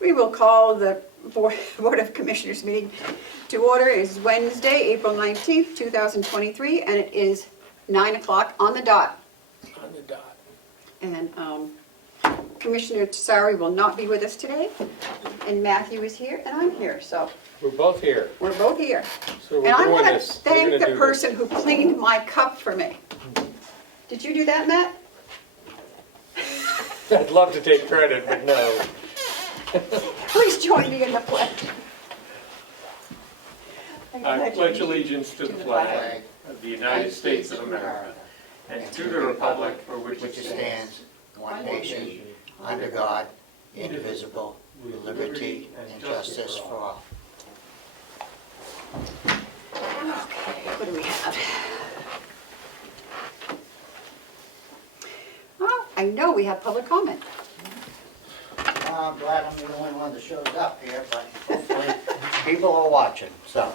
We will call the Board of Commissioners meeting to order. It is Wednesday, April 19th, 2023, and it is 9 o'clock on the dot. On the dot. And Commissioner Tsari will not be with us today, and Matthew is here, and I'm here, so We're both here. we're both here. So we're And I doing want to this. We're thank gonna the do person who cleaned my cup for me. Did you do that, Matt? this. I'd love to take credit, but no. Please join me in the pledge. I pledge allegiance to the flag of the United States of America and to the republic for which it stands, one nation, under God, indivisible, with liberty and justice for all. Okay, what do we have? Oh, I know we have public comment. I'm glad I'm the only one that shows up here, but hopefully people are watching. So,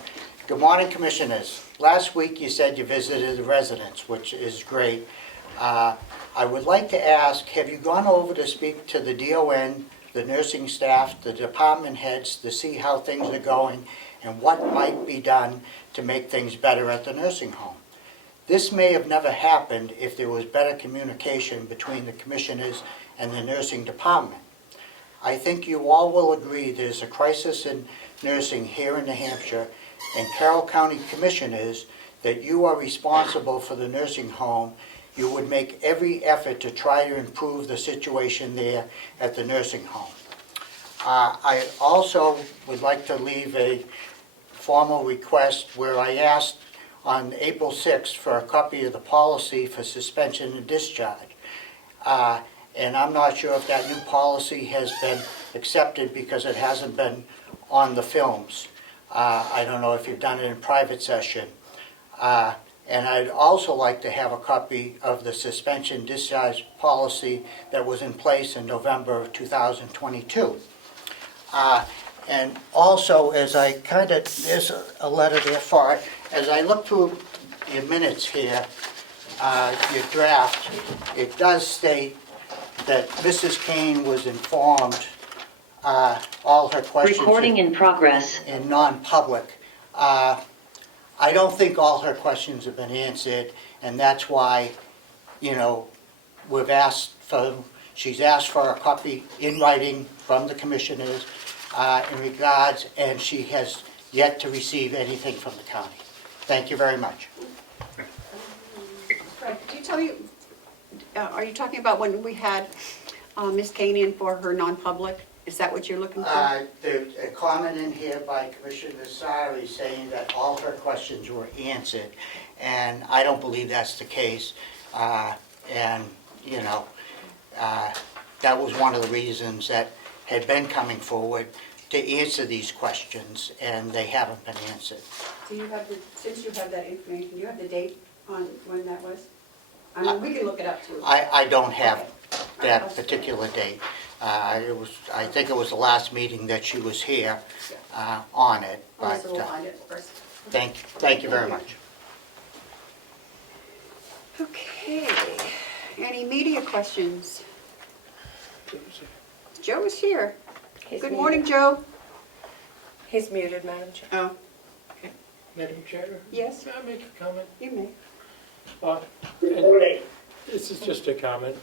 good morning, Commissioners. Last week you said you visited the residents, which is great. I would like to ask, have you gone over to speak to the DON, the nursing staff, the department heads to see how things are going and what might be done to make things better at the nursing home? This may have never happened if there was better communication between the commissioners and the nursing department. I think you all will agree there's a crisis in nursing here in New Hampshire, and Carroll County Commissioners, that you are responsible for the nursing home. You would make every effort to try to improve the situation there at the nursing home. I also would like to leave a formal request where I asked on April 6th for a copy of the policy for suspension and discharge. And I'm not sure if that new policy has been accepted because it hasn't been on the films. I don't know if you've done it in private session. And I'd also like to have a copy of the suspension discharge policy that was in place in November of 2022. And also, as I there's a letter there for it, as I look through your minutes here, your draft, it does state that Mrs. Kane was informed all her questions. Recording in progress. In non-public. I don't think all her questions have been answered, and that's why, she's asked for a copy in writing from the commissioners in regards, and she has yet to receive anything from the county. Thank you very much. Fred, could you tell me, are you talking about when we had Ms. Kane in for her non-public? Is that what you're looking for? There's a comment in here by Commissioner Sari saying that all her questions were answered, and I don't believe that's the case. That was one of the reasons that had been coming forward to answer these questions, and they haven't been answered. Do you have since you have that information, do you have the date on when that was? I mean, we can look it up too. I don't have Okay. that particular date. I think it was the last meeting that she was here on it. Unless But we'll find it first. thank you very much. Okay, any media questions? Joe is here. Good morning, Joe. He's muted, Madam Chair. Oh, Madam Chair, yes, may I make a comment? you may. And this is just a comment.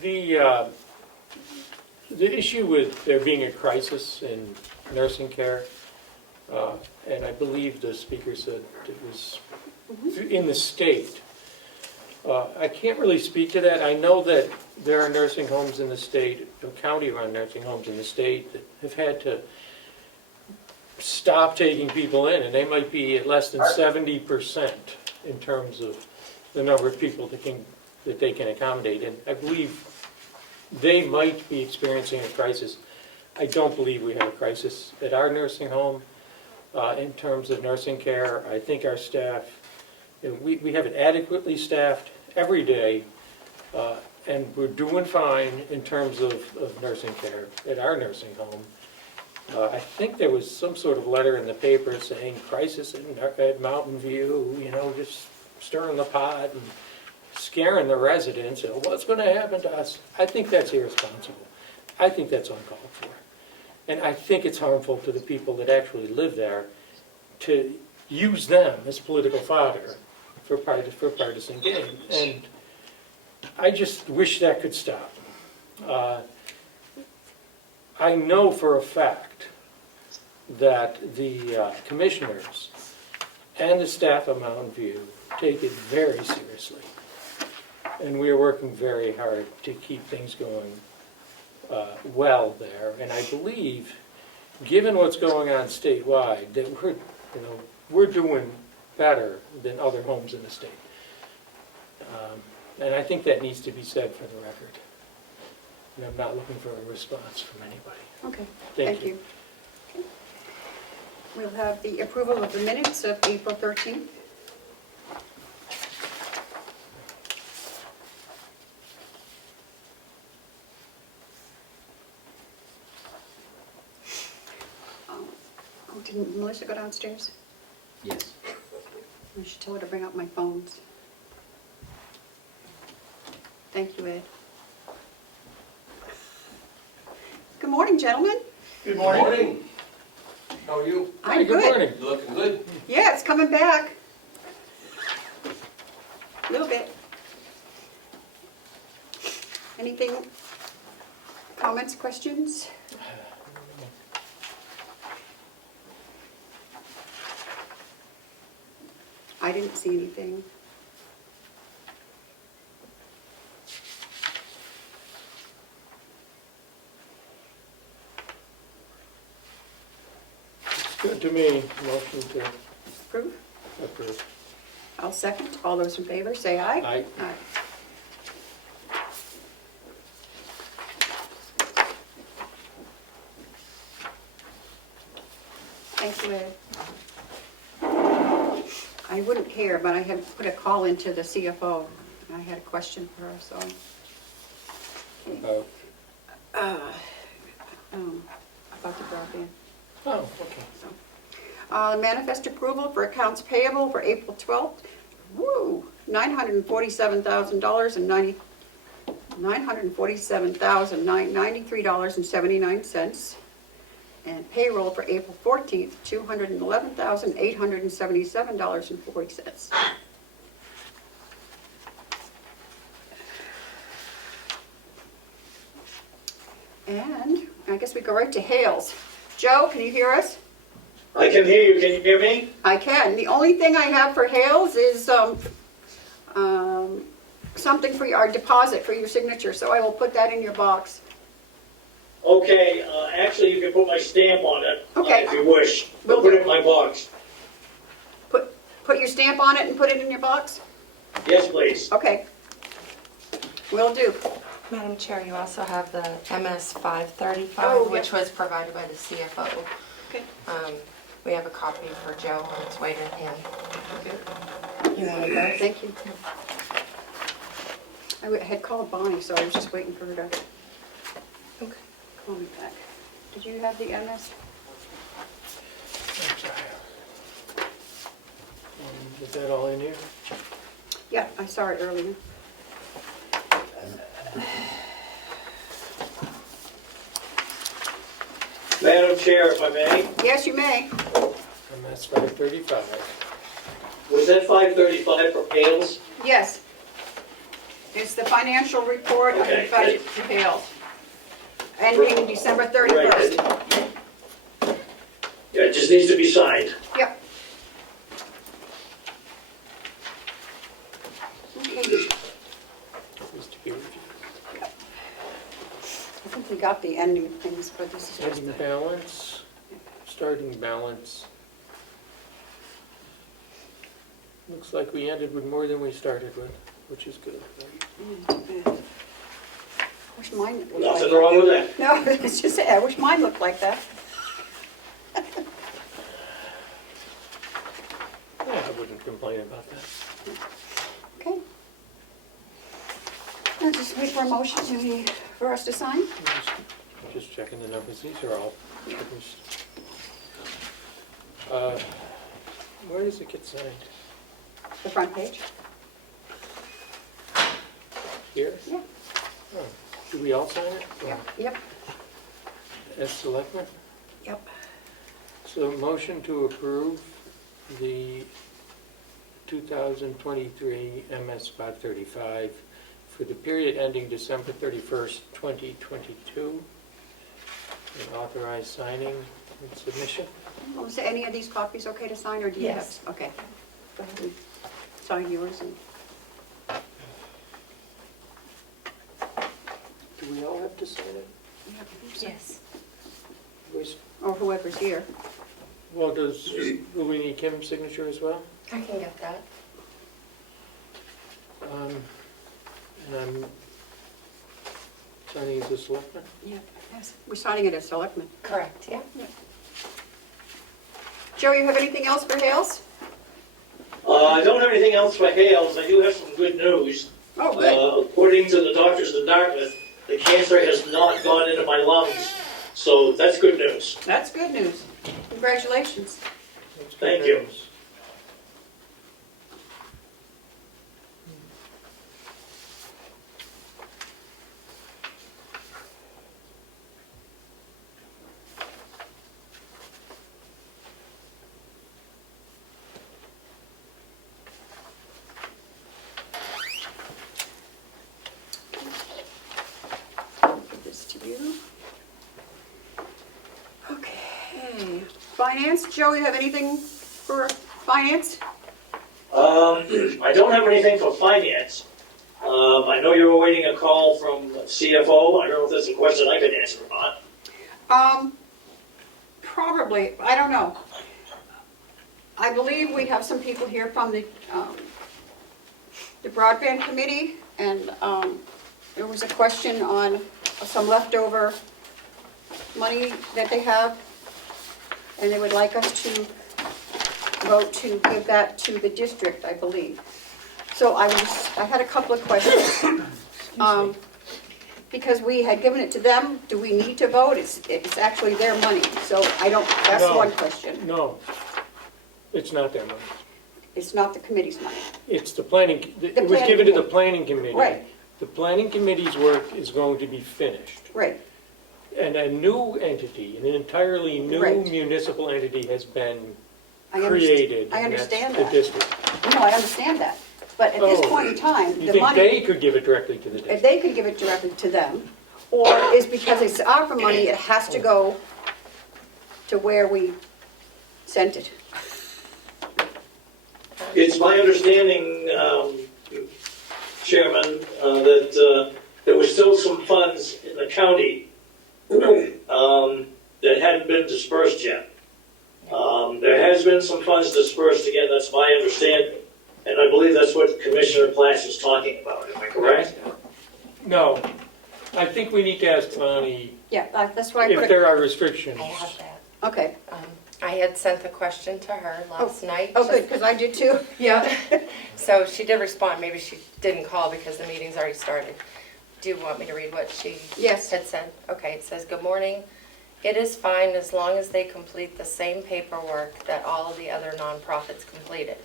The issue with there being a crisis in nursing care, and I believe the speaker said it was in the state. I can't really speak to that. I know that there are nursing homes in the state, county-run nursing homes in the state that have had to stop taking people in, and they might be at less than 70% in terms of the number of people that they can accommodate. And I believe they might be experiencing a crisis. I don't believe we have a crisis at our nursing home in terms of nursing care. I think our staff, we have it adequately staffed every day, and we're doing fine in terms of nursing care at our nursing home. I think there was some sort of letter in the paper saying crisis at Mountain View, just stirring the pot and scaring the residents. What's going to happen to us? I think that's irresponsible. I think that's uncalled for. And I think it's harmful to the people that actually live there to use them as political fodder for partisan gain. And I just wish that could stop. I know for a fact that the commissioners and the staff of Mountain View take it very seriously. And we are working very hard to keep things going well there. And I believe, given what's going on statewide, that we're doing better than other homes in the state. And I think that needs to be said for the record. And I'm not looking for a response from anybody. Okay, Thank thank you. Okay. We'll have the approval of the minutes of April 13th. Did Melissa go downstairs? Yes. I should tell her to bring out my phones. Thank you, Ed. Good morning, gentlemen. Good morning. How are you? Hi, I'm good morning. You looking good? Yeah, it's coming back. A little bit. Anything, comments, questions? I didn't see anything. It's good to me. Motion to Approve? approve. I'll second. All those in favor, say aye. Aye. Aye. Thank you, Ed. I wouldn't care, but I had put a call into the CFO. And I had a question for her, so. About the broadband. Oh, okay. The manifest approval for accounts payable for April 12th. Woo! $947,993.79. And payroll for April 14th, $211,877.40. And I guess we go right to Hales. Joe, can you hear us? I can hear you. Can you hear me? I can. The only thing I have for Hales is something for our deposit for your signature, so I will put that in your box. Okay. Actually, you can put my stamp on it Okay. if you wish. Will I'll put do. it in my box. Put your stamp on it and put it in your box? Yes, please. Okay. Will do. Madam Chair, you also have the MS 535, Oh, yeah. which was provided by the CFO. Okay. We have a copy for Joe on its way to him. You want to go? Thank you. I had called Bonnie, so I was just waiting for her to Okay. call me back. Did you have the MS? I'm sorry. Is that all in here? Yeah, I saw it earlier. Madam Chair, if I may, Yes, you may. And that's 535. was that 535 for Hales? Yes. It's the financial report of the Okay. budget for Hales. Ending December 31st. Yeah, it just needs to be signed. Yep. Okay. Is to be reviewed. I think we got the ending things, but this is just Ending the... balance, starting balance. Looks like we ended with more than we started with, which is good. Wish mine looked like Nothing that. wrong with that. No, it's just, I wish mine looked like that. Yeah, I wouldn't complain about that. Okay. I'll just wait for a motion for us to sign. Just checking the numbers, these are all published. Where does it get signed? The front page? Here? Yeah. Oh, Do we all sign it? Yep, As selectmen? yep. So motion to approve the 2023 MS 535 for the period ending December 31st, 2022, and authorize signing and submission. Was any of these copies okay to sign, or do you have? Yes. Okay. Go ahead and sign yours, and Do we all have to sign it? Yes. or whoever's here. Well, do we need Kim's signature as well? I can get that. And I'm signing as a selectman? Yeah. Yes, we're signing it as selectmen. Correct, yeah. Joe, you have anything else for Hales? I don't have anything else for Hales. I do have some good news. Oh, good. According to the doctors in Dartmouth, the cancer has not gone into my lungs, so that's good news. That's good news. Congratulations. That's good Thank you. news. Give this to you. Okay. Finance, Joe, you have anything for finance? I don't have anything for finance. I know you're awaiting a call from CFO. I don't know if that's a question I could answer or not. Probably, I don't know. I believe we have some people here from the broadband committee, and there was a question on some leftover money that they have, and they would like us to vote to give that to the district, I believe. So I had a couple of questions. Because we had given it to them, do we need to vote? It's actually their money, so I don't, that's No. one question. No, it's not their money. It's not the committee's money. It's the planning, it was planning given to the committee. planning committee. Right. The planning committee's work is going to be finished. Right, And a new entity, an entirely new Right. municipal entity has been I understand, created. I and that's understand the that. district. No, I understand that. But at this Oh. point in time, You the think they money, could give it directly to the if district? they could give it directly to them, or is because it's ARPA money, it has to go to where we sent it? It's my understanding, Chairman, that there was still some funds in the county that hadn't been dispersed yet. There has been some funds dispersed again, that's my understanding. And I believe that's what Commissioner Plash is talking about, am I correct? No. I think we need to ask Bonnie Yeah, that's why I if put it, there are restrictions. I have that. okay. I had sent the question to her last night. Oh, good, because I did too. Yeah. So she did respond. Maybe she didn't call because the meeting's already started. Do you want me to read what she Yes. had said? Okay, it says, "Good morning. It is fine as long as they complete the same paperwork that all of the other nonprofits completed.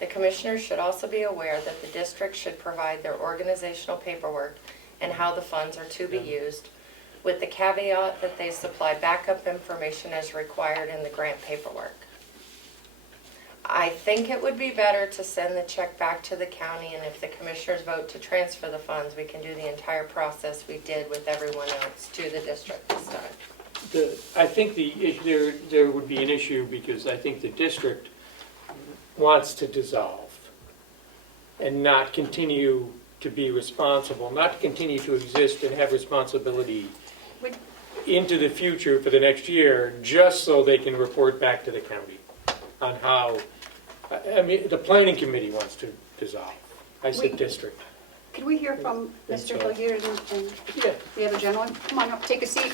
The commissioners should also be aware that the district should provide their organizational paperwork and how the funds are to be used, with the caveat that they supply backup information as required in the grant paperwork. I think it would be better to send the check back to the county, and if the commissioners vote to transfer the funds, we can do the entire process we did with everyone else to the district this time." I think there would be an issue because I think the district wants to dissolve and not continue to be responsible, not to continue to exist and have responsibility Would- into the future for the next year, just so they can report back to the county on how, I mean, the planning committee wants to dissolve. I said We- district. Could we hear from That's Mr. all. Hilliard and Yeah. the other gentleman? Come on up, take a seat.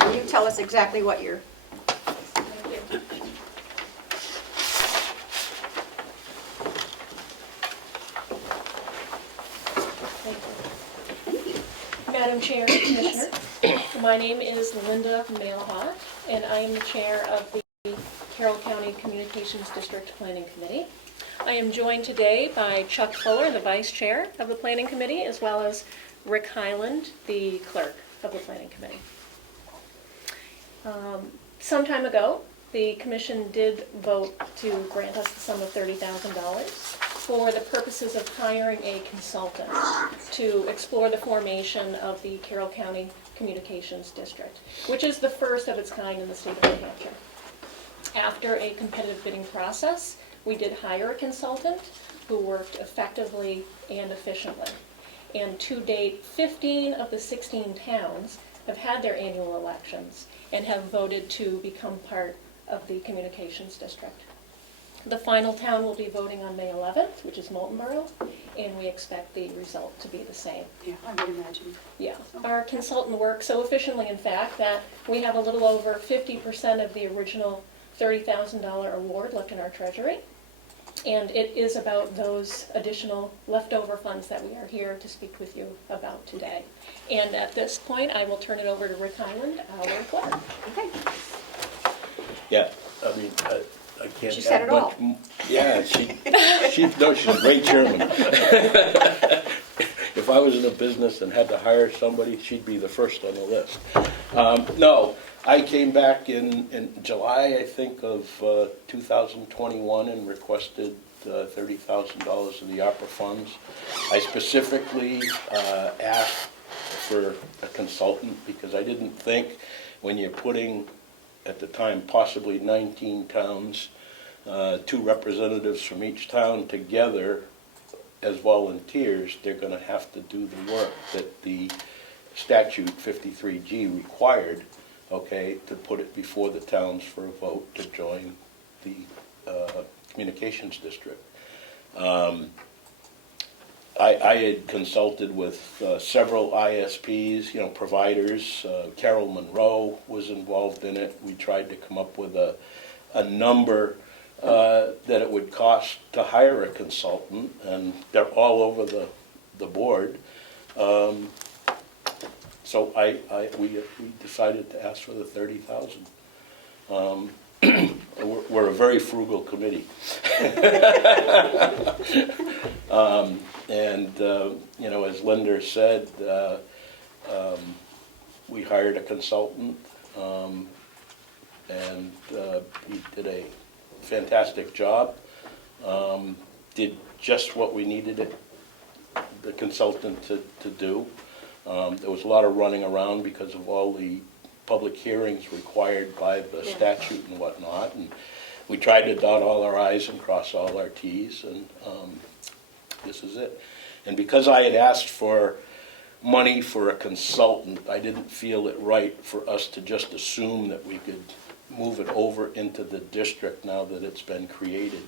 And you tell us exactly what you're... Madam Chair, Commissioner, my name is Linda Mailhot, and I am the chair of the Carroll County Communications District Planning Committee. I am joined today by Chuck Fuller, the vice chair of the Planning Committee, as well as Rick Highland, the clerk of the Planning Committee. Some time ago, the commission did vote to grant us the sum of $30,000 for the purposes of hiring a consultant to explore the formation of the Carroll County Communications District, which is the first of its kind in the state of New Hampshire. After a competitive bidding process, we did hire a consultant who worked effectively and efficiently. And to date, 15 of the 16 towns have had their annual elections and have voted to become part of the communications district. The final town will be voting on May 11th, which is Moultonborough, and we expect the result to be the same. Yeah, I would imagine. Yeah, our consultant works so efficiently, in fact, that we have a little over 50% of the original $30,000 award left in our treasury. And it is about those additional leftover funds that we are here to speak with you about today. And at this point, I will turn it over to Rick Highland, our clerk. Okay. Yeah, I mean, I can't. She said add it all. much Yeah, she's a great chairman. If I was in a business and had to hire somebody, she'd be the first on the list. No, I came back in July, I think, of 2021 and requested $30,000 of the ARPA funds. I specifically asked for a consultant because I didn't think when you're putting, at the time, possibly 19 towns, 2 representatives from each town together as volunteers, they're going to have to do the work that the statute 53G required, okay, to put it before the towns for a vote to join the communications district. I had consulted with several ISPs, providers. Carroll Monroe was involved in it. We tried to come up with a number that it would cost to hire a consultant, and they're all over the board. So we decided to ask for the $30,000. We're a very frugal committee. As Linda said, we hired a consultant, and he did a fantastic job. Did just what we needed the consultant to do. There was a lot of running around because of all the public hearings required by the statute and whatnot, and we tried to dot all our I's and cross all our T's, and this is it. And because I had asked for money for a consultant, I didn't feel it right for us to just assume that we could move it over into the district now that it's been created.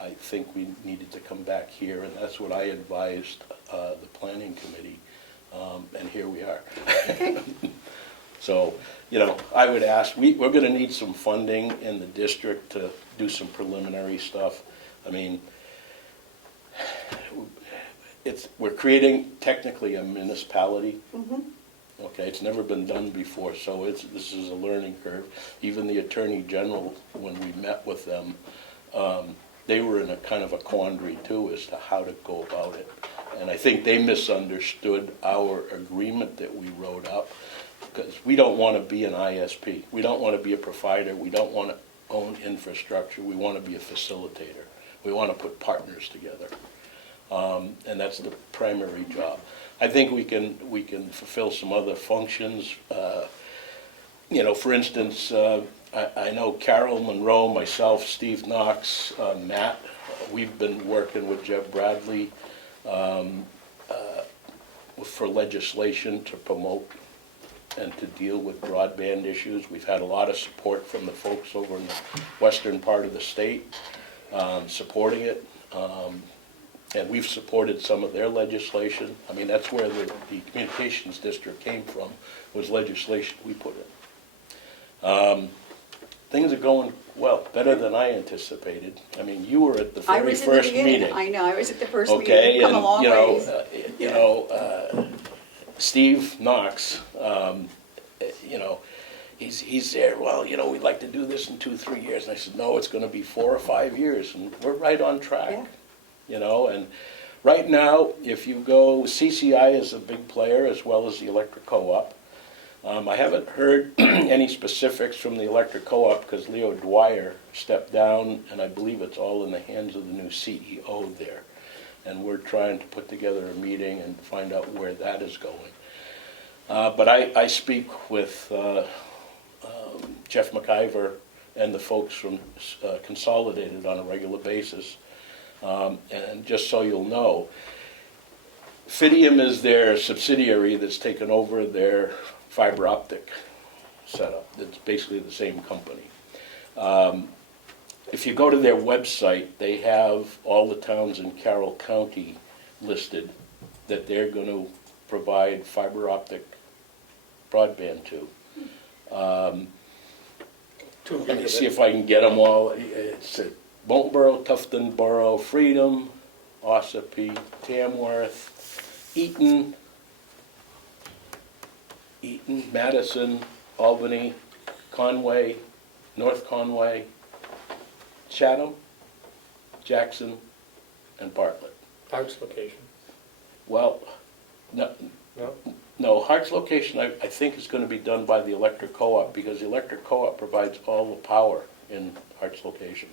I think we needed to come back here, and that's what I advised the planning committee, and here we are. So, I would ask, we're going to need some funding in the district to do some preliminary stuff. I mean, we're creating technically a municipality. Mm-hmm. Okay, it's never been done before, so this is a learning curve. Even the Attorney General, when we met with them, they were in a kind of a quandary too as to how to go about it. And I think they misunderstood our agreement that we wrote up, because we don't want to be an ISP. We don't want to be a provider. We don't want to own infrastructure. We want to be a facilitator. We want to put partners together. And that's the primary job. I think we can fulfill some other functions. For instance, I know Carroll Monroe, myself, Steve Knox, Matt, we've been working with Jeb Bradley for legislation to promote and to deal with broadband issues. We've had a lot of support from the folks over in the western part of the state supporting it. And we've supported some of their legislation. I mean, that's where the communications district came from, was legislation we put in. Things are going well, better than I anticipated. I mean, you were at the very first meeting. I know, I was at the first Okay, meeting. Come a long ways. Steve Knox, he's there, well, we'd like to do this in 2-3 years. And I said, no, it's going to be 4 or 5 years, and we're right on track. Yeah. And Right now, if you go, CCI is a big player as well as the electric co-op. I haven't heard any specifics from the electric co-op because Leo Dwyer stepped down, and I believe it's all in the hands of the new CEO there. And we're trying to put together a meeting and find out where that is going. But I speak with Jeff McIver and the folks from Consolidated on a regular basis. And just so you'll know, Fidium is their subsidiary that's taken over their fiber optic setup. It's basically the same company. If you go to their website, they have all the towns in Carroll County listed that they're going to provide fiber optic broadband to. Let me see if I can get them all. It's at Moultonborough, Tuftonboro, Freedom, Ossipee, Tamworth, Eaton, Madison, Albany, Conway, North Conway, Chatham, Jackson, and Bartlett. Hart's location. Well, no, No? no, Hart's location I think is going to be done by the electric co-op because the electric co-op provides all the power in Hart's location.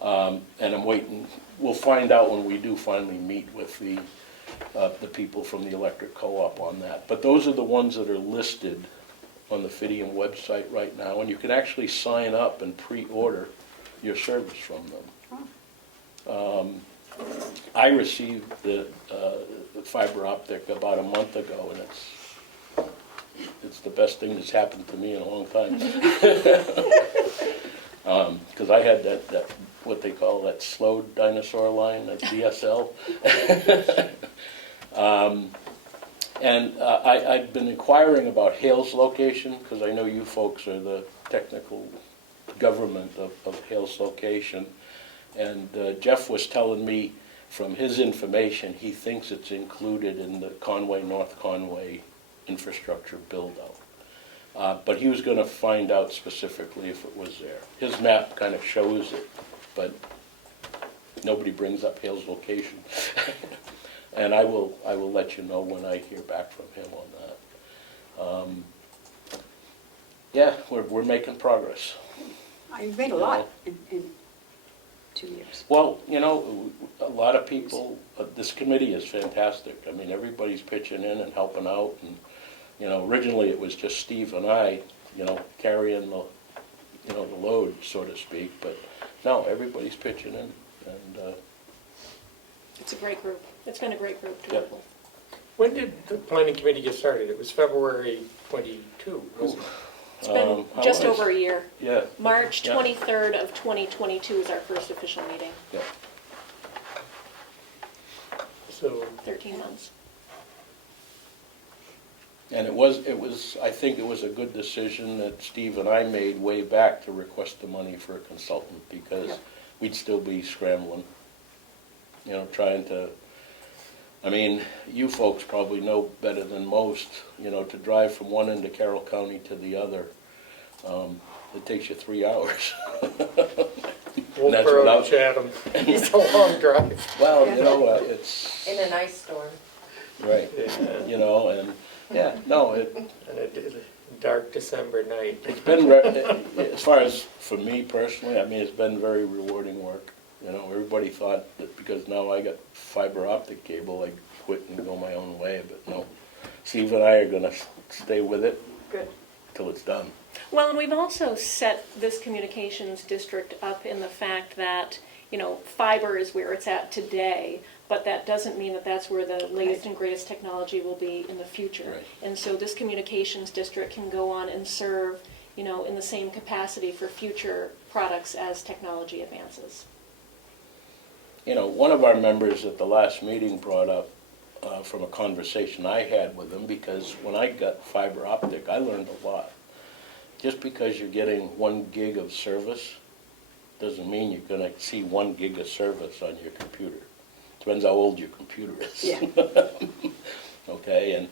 And I'm waiting, we'll find out when we do finally meet with the people from the electric co-op on that. But those are the ones that are listed on the Fidium website right now, and you can actually sign up and pre-order your service from them. I received the fiber optic about a month ago, and it's the best thing that's happened to me in a long time. Because I had that what they call that slow dinosaur line, that DSL. I've been inquiring about Hale's location, because I know you folks are the technical government of Hale's location. And Jeff was telling me from his information, he thinks it's included in the Conway, North Conway infrastructure build-out. But he was going to find out specifically if it was there. His map kind of shows it, but nobody brings up Hale's location. And I will let you know when I hear back from him on that. Yeah, we're making progress. You've made a lot in 2 years. Well, you know, a lot of people, this committee is fantastic. I mean, everybody's pitching in and helping out. And, you know, originally it was just Steve and I, you know, carrying the, you know, the load, so to speak. But no, everybody's pitching in. And It's a great group. It's been a great group to Yep. work with. When did the planning committee get started? It was February 22, wasn't it? It's been how just was- over a year. Yeah. March Yeah. 23rd of 2022 is our first official meeting, Yeah. So 13 months. And it was, I think it was a good decision that Steve and I made way back to request the money for a consultant, because Yep. we'd still be scrambling, you know, trying to, I mean, you folks probably know better than most, you know, to drive from one end of Carroll County to the other, it takes you 3 hours. that's Wolfboro without- to Chatham, it's a long drive. Well, you know, it's, In an ice storm. right, Yeah. you know, and, yeah, no, And a dark December night. it's been, as far as for me personally, I mean, it's been very rewarding work. You know, everybody thought that because now I got fiber optic cable, I'd quit and go my own way, but no. Steve and I are gonna stay with it Good. till it's done. Well, and we've also set this communications district up in the fact that, you know, fiber is where it's at today, but that doesn't mean that that's where the latest and greatest technology will be in the future. Right. And so this communications district can go on and serve, you know, in the same capacity for future products as technology advances. You know, one of our members at the last meeting brought up from a conversation I had with him, because when I got fiber optic, I learned a lot. Just because you're getting 1 gig of service doesn't mean you're gonna see 1 gig of service on your computer. Depends how old your computer is. Yeah. Okay, and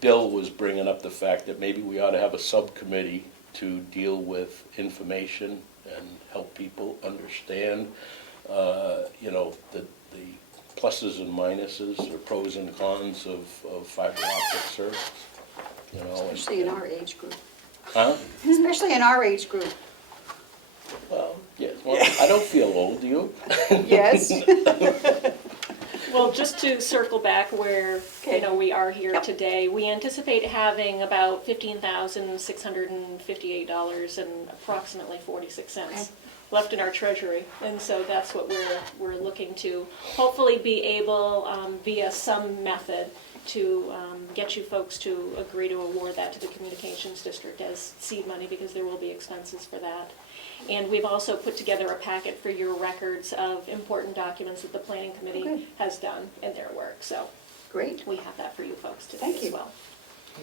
Bill was bringing up the fact that maybe we ought to have a subcommittee to deal with information and help people understand you know, the pluses and minuses, or pros and cons of fiber optic service, you know. Especially in our age group. Huh? Especially in our age group. Well, yes, well, I don't feel old, do you? Yes. Well, just to circle back where, Okay. you know, we are here Yep. today, we anticipate having about $15,658 and approximately 46 cents Okay. left in our treasury. And so that's what we're looking to hopefully be able, via some method, to get you folks to agree to award that to the communications district as seed money, because there will be expenses for that. And we've also put together a packet for your records of important documents that the planning committee Good. has done in their work. So Great. we have that for you folks today Thank as you. well.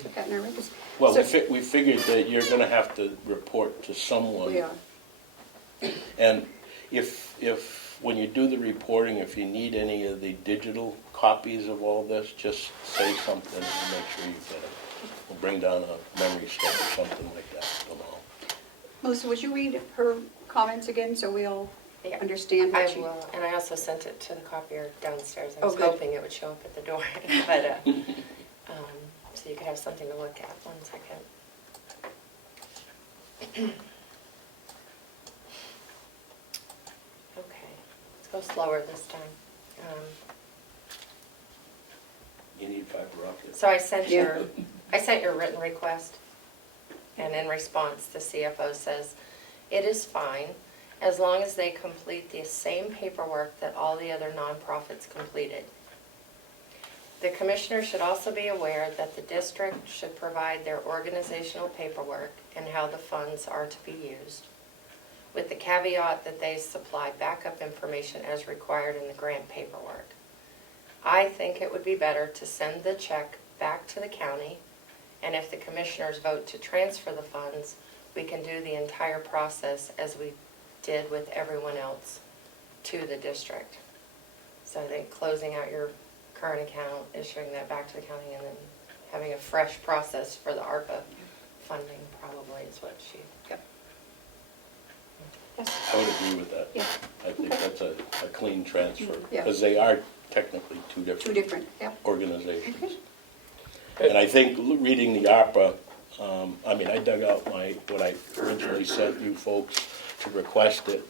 Put that in our records. Well, So- we figured that you're gonna have to report to someone. We are. And if, when you do the reporting, if you need any of the digital copies of all this, just say something and make sure you get it. We'll bring down a memory stick or something like that tomorrow. Melissa, would you read her comments again so we all Yeah. understand I what she... will, and I also sent it to the copier downstairs. I Oh, was good. hoping it would show up at the door, but, so you could have something to look at. 1 second. Okay, let's go slower this time. You need fiber optic. So I sent Yeah. your written request, and in response, the CFO says, "It is fine as long as they complete the same paperwork that all the other nonprofits completed. The commissioner should also be aware that the district should provide their organizational paperwork and how the funds are to be used, with the caveat that they supply backup information as required in the grant paperwork. I think it would be better to send the check back to the county, and if the commissioners vote to transfer the funds, we can do the entire process as we did with everyone else to the district." So I think closing out your current account, issuing that back to the county, and then having a fresh process for the ARPA funding probably is what she... Yep. I would agree with that. Yeah. I think that's a clean transfer, Yeah. because they are technically two Two different, yep. organizations. Okay. And I think reading the ARPA, I mean, I dug out what I originally sent you folks to request it,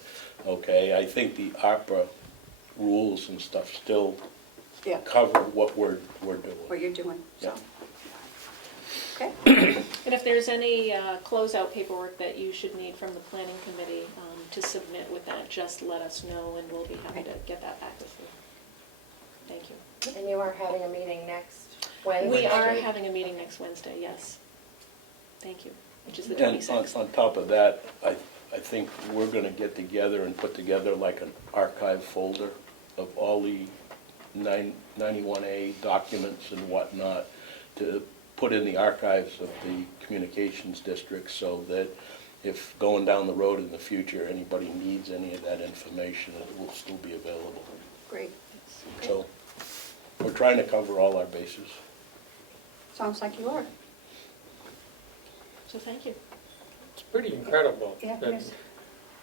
okay? I think the ARPA rules and stuff still Yeah, cover what we're doing. what you're doing, so. Yeah. Okay, And if there's any closeout paperwork that you should need from the planning committee to submit with that, just let us know and we'll be happy to get that back with you. Thank you. And you are having a meeting next Wednesday? We are having a meeting next Wednesday, yes. Thank you, which is the And 26th. on top of that, I think we're gonna get together and put together like an archive folder of all the 91A documents and whatnot to put in the archives of the communications district, so that if going down the road in the future, anybody needs any of that information, it will still be available. great. So we're trying to cover all our bases. Sounds like you are. So thank you. It's pretty incredible Yeah, that yes.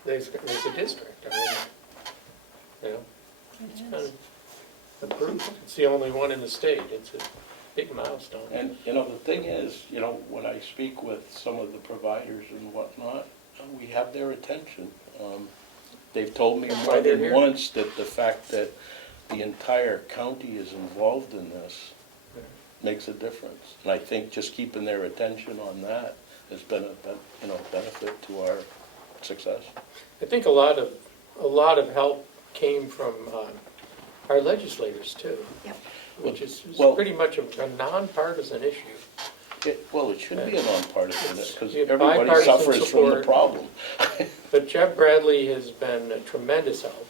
there's a district. I mean, you know, it's kind of approved. It's the only one in the state. It's a big milestone. And, you know, the thing is, you know, when I speak with some of the providers and whatnot, we have their attention. They've told me That's more why they're than here. once that the fact that the entire county is involved in this makes a difference. And I think just keeping their attention on that has been a benefit to our success. I think a lot of help came from our legislators too, Yep. which is Well- pretty much a nonpartisan issue. Well, it should be a nonpartisan, because Yeah, everybody bipartisan suffers from the support. problem. But Jeff Bradley has been a tremendous help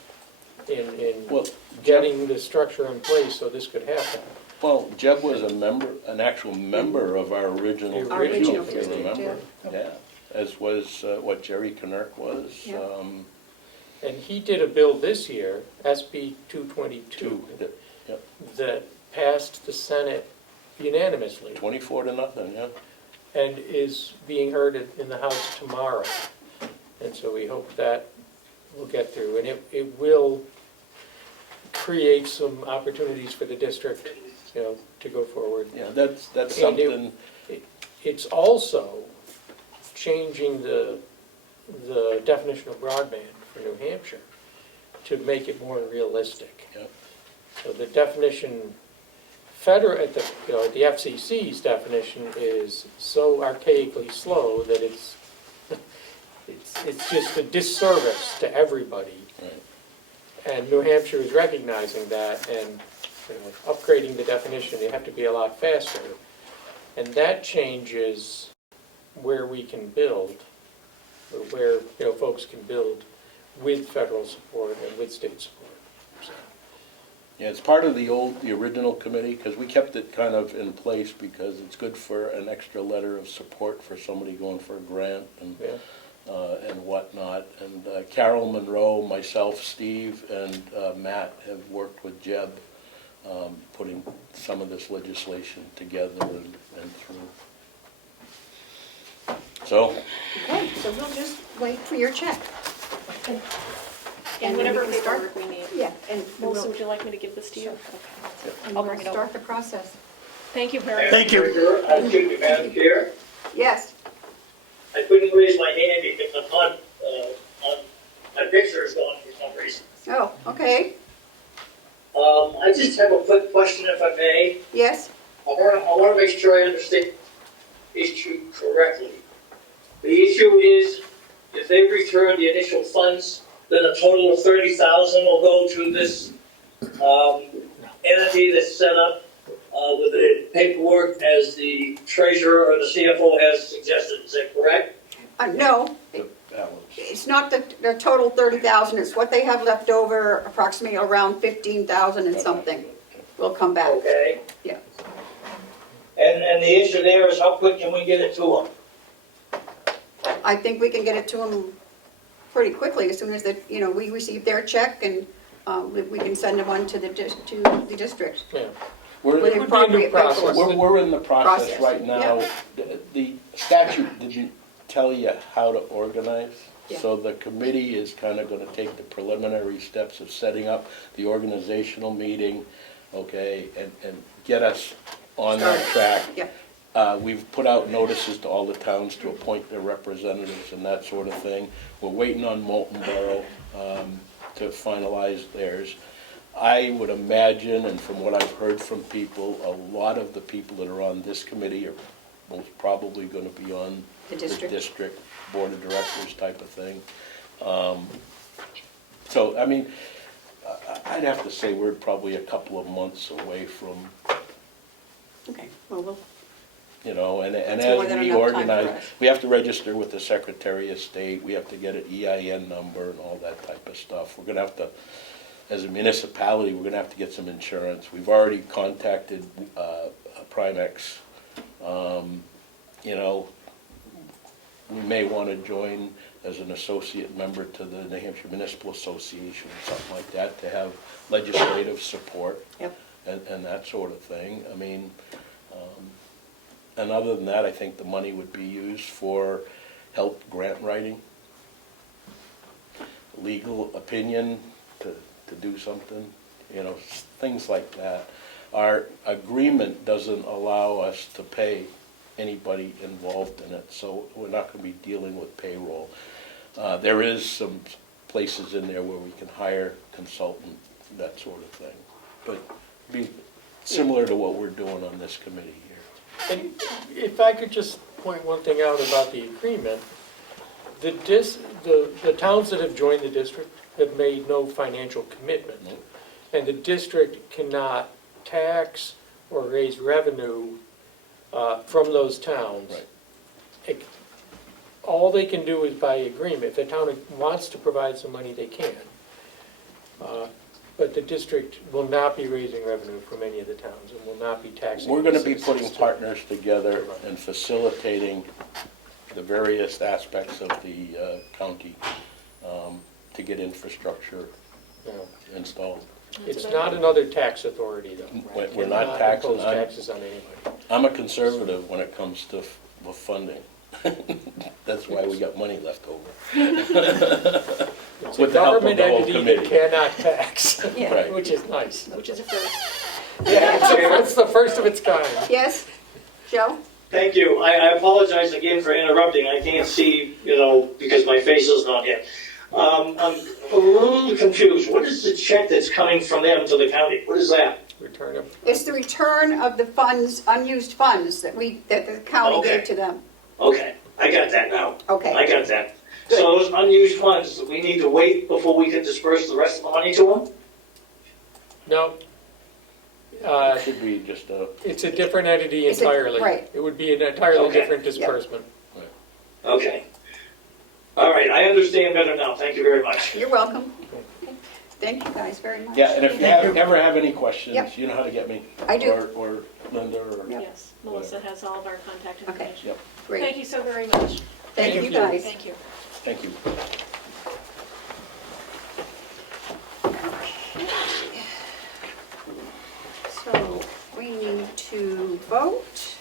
in Well, getting the structure in place so this could happen. Well, Jeb was an actual member of our original The original if you district, remember. Yeah, as was, what Jerry Knerk was. Yeah. And he did a bill this year, SB 222, Yep, that passed the Senate unanimously 24-0, yeah. and is being heard in the House tomorrow. And so we hope that we'll get through, and it will create some opportunities for the district, you know, to go forward. Yeah, that's And something, it's also changing the definition of broadband for New Hampshire to make it more realistic. Yep. So the definition, at the FCC's definition is so archaically slow that it's just a disservice to everybody. right. And New Hampshire is recognizing that and, you know, upgrading the definition, they have to be a lot faster. And that changes where we can build, or where, you know, folks can build with federal support and with state support. So, Yeah, it's part of the original committee, because we kept it kind of in place because it's good for an extra letter of support for somebody going for a grant and yeah. and whatnot. And Carroll, Monroe, myself, Steve, and Matt have worked with Jeb, putting some of this legislation together and through. So, Okay, so we'll just wait for your check. And And whatever then we can start- paperwork we need. Yeah, and Melissa, we'll, would you like me to give this to you? Sure. Okay. and I'll we'll bring it over. start the process. Thank you very much. Thank you. Excuse me, Madam Chair. Yes, I couldn't raise my hand because my picture is gone for some reason. oh, okay, I just have a quick question, if I may. yes, I want to make sure I understand the issue correctly. The issue is, if they return the initial funds, then a total of 30,000 will go to this entity that's set up with the paperwork as the treasurer or the CFO has suggested. Is that correct? no, the balance. it's not the total 30,000, it's what they have left over, approximately around 15,000 and something will come back. Okay. Yeah. And the issue there is how quick can we get it to them? I think we can get it to them pretty quickly, as soon as we receive their check, and we can send them on to the district. Yeah. We're, With It would be a new appropriate process. paperwork. we're in the process Process, right now. The statute didn't tell you how to organize. Yeah. So the committee is kind of going to take the preliminary steps of setting up the organizational meeting, okay, and get us on that track. Yeah, We've put out notices to all the towns to appoint their representatives and that sort of thing. We're waiting on Moulton Borough to finalize theirs. I would imagine, and from what I've heard from people, a lot of the people that are on this committee are most probably going to be on The the district. district board of directors type of thing. So, I mean, I'd have to say we're probably a couple of months away from, okay, well, you know, and That's more as than we enough time for organize, us. we have to register with the Secretary of State, we have to get an EIN number and all that type of stuff. We're gonna have to, as a municipality, we're gonna have to get some insurance. We've already contacted Primex. You know, we may wanna join as an associate member to the New Hampshire Municipal Association or something like that to have legislative support. Yep. And that sort of thing. I mean, and other than that, I think the money would be used for help grant writing, legal opinion to do something, you know, things like that. Our agreement doesn't allow us to pay anybody involved in it, so we're not going to be dealing with payroll. There is some places in there where we can hire consultant, that sort of thing, but be similar to what we're doing on this committee here. And if I could just point one thing out about the agreement, the towns that have joined the district have made no financial commitment. Nope. And the district cannot tax or raise revenue from those towns. Right. All they can do is by agreement. If the town wants to provide some money, they can. But the district will not be raising revenue from any of the towns and will not be taxing. We're gonna be citizens putting to- partners together and facilitating the various aspects of the county to get infrastructure you know. installed. It's not another tax authority, though. We're not Cannot taxing, impose taxes on anybody. I'm a conservative when it comes to funding. That's why we got money left over. It's a With the help of government the whole entity that committee. cannot tax, Yeah. Right. which is nice. Which is a first. Yeah, it's the first of its kind. Yes, Joe? Thank you. I apologize again for interrupting. I can't see, because my face is not here. I'm a little confused. What is the check that's coming from them to the county? What is that? Return of. It's the return of the funds, unused funds that the county Okay. gave to them. Okay, I got that now. Okay. I got that. So those unused funds, we need to wait before we can disperse the rest of the money to them? No. It should be just a, It's a different entity It's a- entirely. right. It would be an entirely Okay. different disbursement. Okay. All right, I understand better now. Thank you very much. You're welcome. Thank you guys very much. yeah, and if you ever have any questions, Yep. you know how to get me. I do. Or Linda, or, Yep. Yes, Melissa has all of our contact Okay. information. yep, Great. Thank you so very much. Thank you you. guys. Thank you. thank you. So we need to vote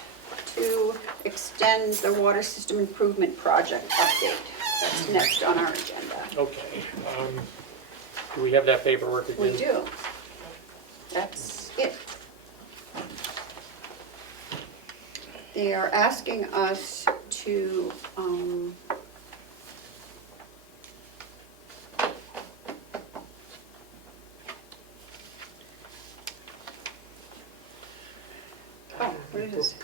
to extend the water system improvement project update. That's next on our agenda. Okay. Do we have that paperwork again? We do. That's it. They are asking us to, oh, what is this?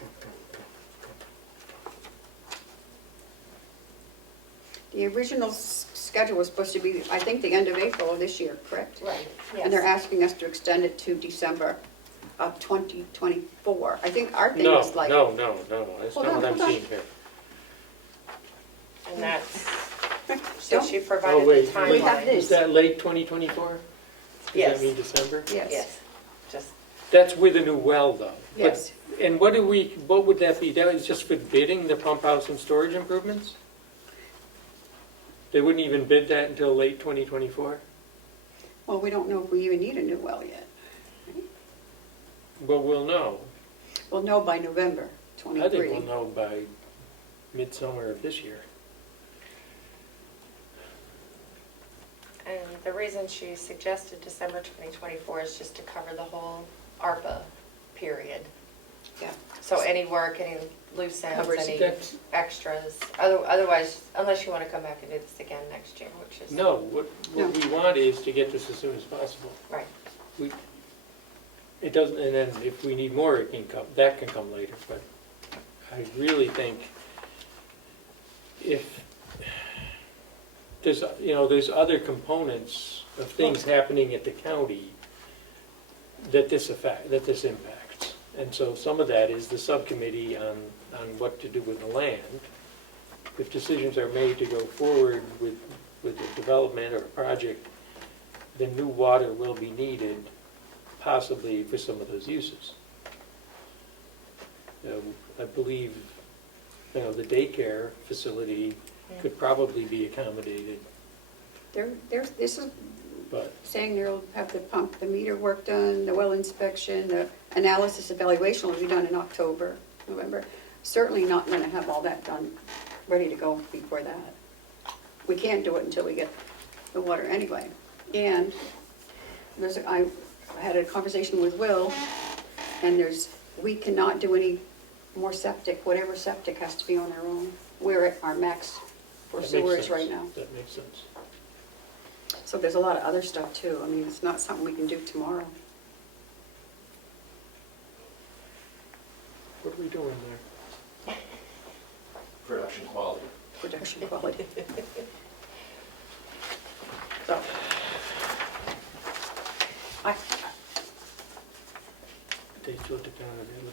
The original schedule was supposed to be, I think, the end of April of this year, correct? Right, And they're yes. asking us to extend it to December of 2024. I think our thing No, was like. no, that's Hold not on, what I'm hold on. seeing here. And that's, so Don't- she Oh, provided wait, the We have timeline. this. is that late 2024? Does Yes. that mean December? Yes, Yes, just, That's with a new well, though. But- yes. And what would that be? That was just for bidding the pump house and storage improvements? They wouldn't even bid that until late 2024? Well, we don't know if we even need a new well yet. But we'll know. We'll know by November I think 23. we'll know by midsummer of this year. and the reason she suggested December 2024 is just to cover the whole ARPA period. Yeah. So any work, any loose ends, Covers any That's- extras, otherwise, unless you want to come back and do this again next year, which is. No, what No. we want is to get this as soon as possible. Right. It doesn't, and then if we need more, that can come later, but I really think if, there's other components of things happening at the county that this impacts. And so some of that is the subcommittee on what to do with the land. If decisions are made to go forward with a development or a project, then new water will be needed, possibly for some of those uses. I believe, the daycare facility could probably be accommodated, This is but saying they'll have the meter work done, the well inspection, the analysis evaluation will be done in October, November. Certainly not going to have all that done, ready to go before that. We can't do it until we get the water anyway. And I had a conversation with Will, and we cannot do any more septic. Whatever septic has to be on our own. We're at our max for that makes sewers sense. right now. That makes sense. So there's a lot of other stuff too. I mean, it's not something we can do tomorrow. What are we doing there? Production quality. Production quality. So, They still have to count available.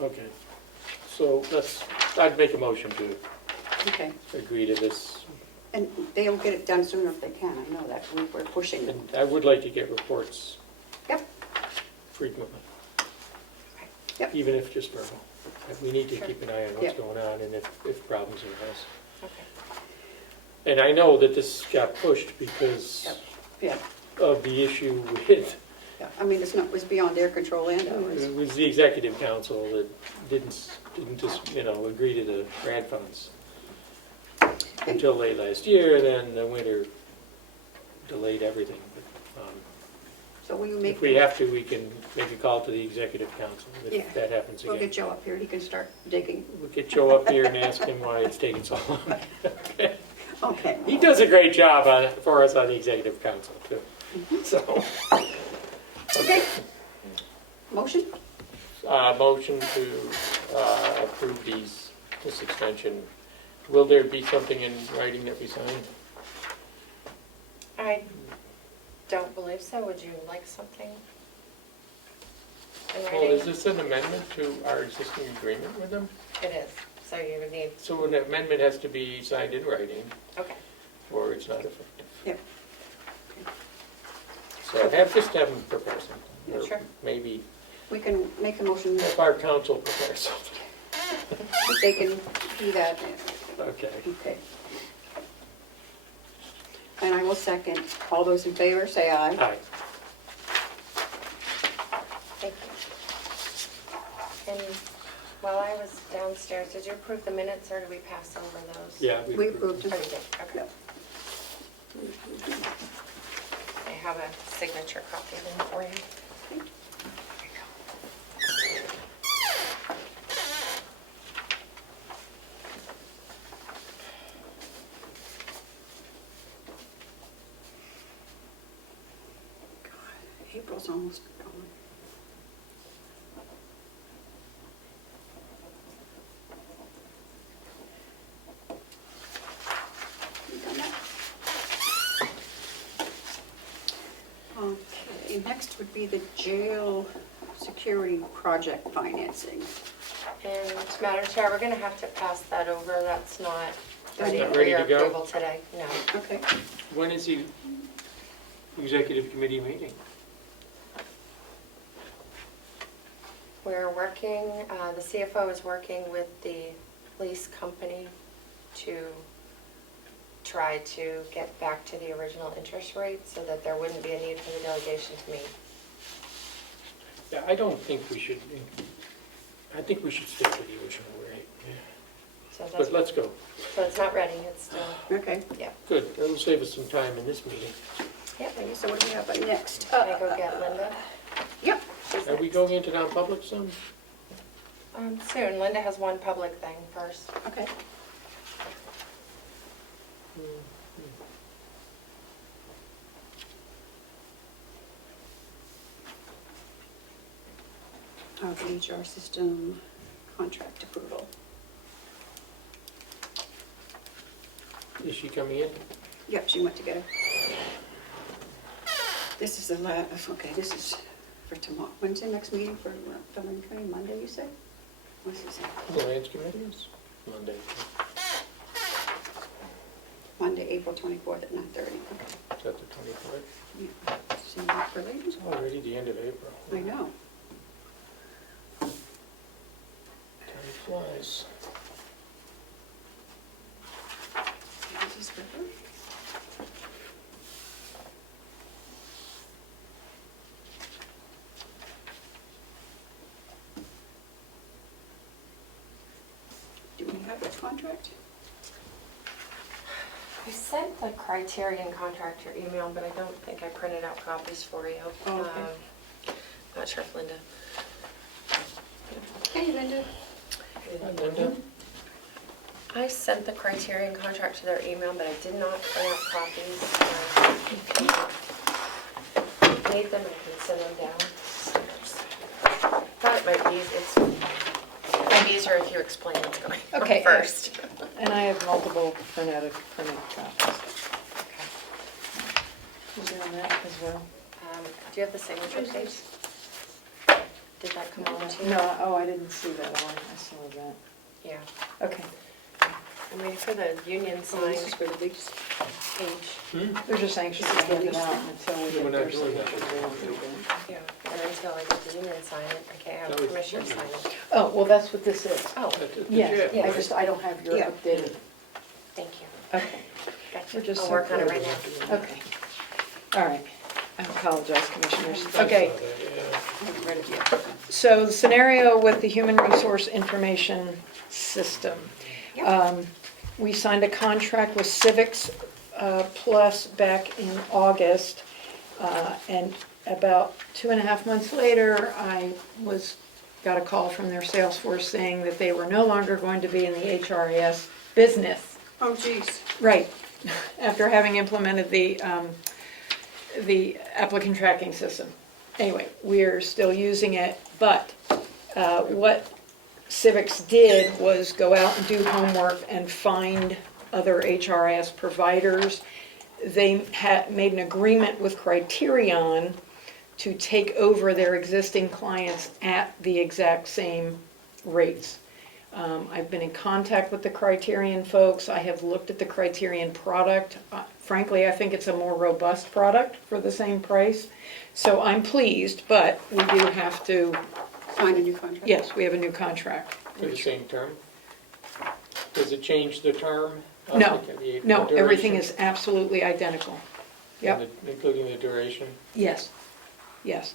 Okay, so I'd make a motion to okay. agree to this. And they'll get it done sooner if they can. I know that. We're pushing them. And I would like to get reports Yep. frequently. Yep. Even if just verbal. We need to Sure. keep an eye on what's Yep. going on and if problems arise. Okay. And I know that this got pushed because Yeah. of the issue with Yeah, I mean, it's not, was beyond their control and ours. It was the executive council that didn't just, agree to the grant funds until late last year, then the winter delayed everything. But, So will you make? if we have to, we can make a call to the executive council Yeah. if that happens We'll again. get Joe up here, he can start digging. We'll get Joe up here and ask him why it's taking so long. Okay. He does a great job for us on the executive council, too. So, Okay. Motion? motion to approve this extension. Will there be something in writing that we sign? I don't believe so. Would you like something? in Well, writing? is this an amendment to our existing agreement with them? It is, so you would need, So an amendment has to be signed in writing, okay. or it's not effective. Yep. So just have them prepare something. Or Sure. maybe We can make a motion if our council prepares something. if they can do that. Okay. Okay. And I will second. All those in favor, say aye. Aye. Thank you. And while I was downstairs, did you approve the minutes or did we pass over those? Yeah. We approved Oh, them. you did, okay. Yep. I have a signature copy of them for you. God, April's almost gone. You done that? Okay, next would be the jail security project financing. And Madam Chair, we're gonna have to pass that over. That's not ready not for ready your to go? approval today. No. Okay. When is the executive committee meeting? We're working, the CFO is working with the lease company to try to get back to the original interest rate so that there wouldn't be a need for the delegation to meet. Yeah, I don't think we should, I think we should stick with the original rate. Yeah. So that's, But let's go. so it's not ready, it's still, Okay. yeah. Good, that'll save us some time in this meeting. Okay, so what do we have next? Can I go get Linda? Yep. She's Are we next. going into non-public soon? Soon. Linda has one public thing first. Okay. The HR system contract approval. Is she coming in? Yep, she went to get her. This is the last, okay, this is for tomorrow. When's the next meeting for Dublin County? Monday, you say? What's this? The Lands Committee is Monday. Monday, April 24th at 9:30. Okay. Is that the 24th? Yeah. See you for later. It's already the end of April. I know. Time flies. This is for her. Do we have a contract? I sent the criterion contract your email, but I don't think I printed out copies for you. Oh, okay. Not sure if Linda. Hey, Linda. Hi, Linda. I sent the criterion contract to their email, but I did not print out copies. If you need them, I can send them down. Thought it might be, might be easier if you explain what's going on Okay, first. And I have multiple printed copies. Is there on that as well? Do you have the signature page? Did that come on to you? No, oh, I didn't see that one, I saw that. Yeah. Okay, I'm waiting for the union sign This is for the big page. they're just anxious to hand it out until we We're get not their doing that. signature. They won't do that. Yeah. And until I get the union sign it, I can't have That the was- commissioner sign it. Oh, well, that's what this is. Oh, At the Yes, jail. I don't have your Yeah. updated, thank you. okay, Gotcha. We're just I'll so work on it clear. right now. okay. All right, I apologize, Commissioners. I Okay, saw that, yeah. I haven't read it yet. so the scenario with the Human Resource Information System. We signed a contract with Civics Plus back in August, and about 2.5 months later, I got a call from their sales force saying that they were no longer going to be in the HRIS business. Oh, geez. Right, after having implemented the applicant tracking system. Anyway, we're still using it, but what Civics did was go out and do homework and find other HRIS providers. They had made an agreement with Criterion to take over their existing clients at the exact same rates. I've been in contact with the Criterion folks. I have looked at the Criterion product. Frankly, I think it's a more robust product for the same price. So I'm pleased, but we do have to, Sign a new contract. yes, we have a new contract. For the same term? Does it change the term? No, The no, everything duration? is absolutely identical. Yep, And including the duration? yes, yes.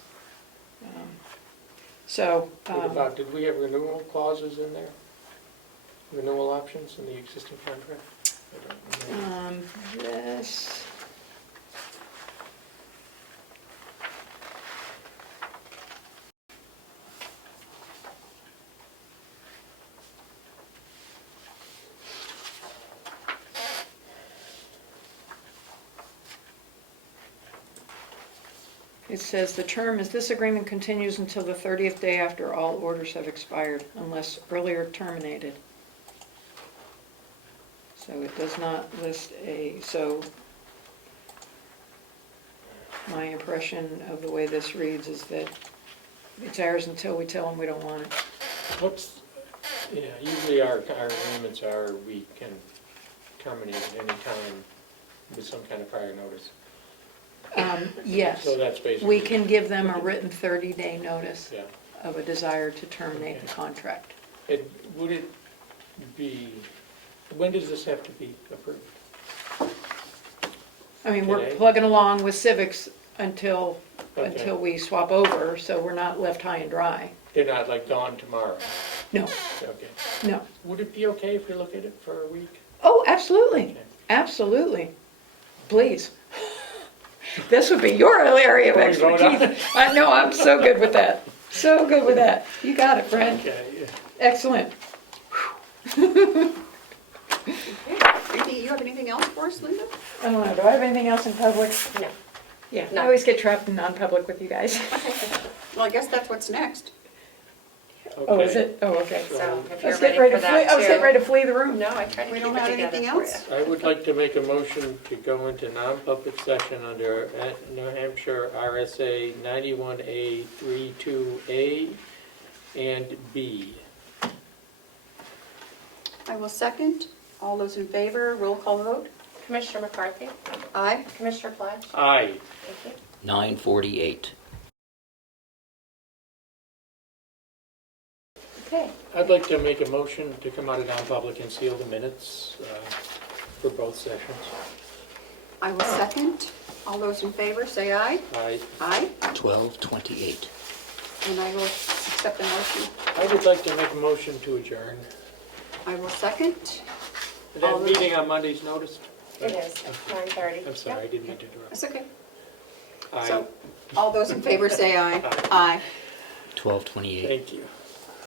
So, What about, did we have renewal clauses in there? Renewal options in the existing contract? I don't remember. this, it says the term is this agreement continues until the 30th day after all orders have expired unless earlier terminated. So it does not list so my impression of the way this reads is that it's ours until we tell them we don't want it. Usually our agreements are we can terminate at any time with some kind of prior notice. Yes, So that's basically. we can give them a written 30-day notice Yeah. of a desire to terminate the contract. Would it be, when does this have to be approved? I mean, we're Today? plugging along with Civics until Okay. we swap over, so we're not left high and dry. They're not like gone tomorrow? No, Okay. no. Would it be okay if we look at it for a week? Oh, absolutely, Okay. absolutely. Please. This would be your area of Before we vote on expertise. I know, I'm so good with that. So good with that. You got it, friend. Okay, yeah. Excellent. You have anything else for us, Linda? I don't know, do I have anything else in public? No. Yeah, I No. always get trapped in non-public with you guys. Well, I guess that's what's next. Oh, is Okay. it? Oh, okay. So if I you're was ready getting ready for to flee, that I was getting ready too. to flee the room. No, I tried to We keep don't it have together anything for else? you. I would like to make a motion to go into non-public session under New Hampshire RSA 91A 32A and B. I will second. All those in favor, roll call vote. Commissioner McCarthy? Aye. Commissioner Flash? Aye. Thank you. 9:48. Okay. I'd like to make a motion to come out of non-public and seal the minutes for both sessions. I will second. All those in favor, say aye. Aye. Aye. 12:28. And I will accept the motion. I would like to make a motion to adjourn. I will second. Is All that those- meeting on Monday's noticed? It is, 9:30. I'm sorry, I didn't mean to interrupt. That's okay. Aye. So, all those in favor, say aye. Aye. 12:28. Thank you.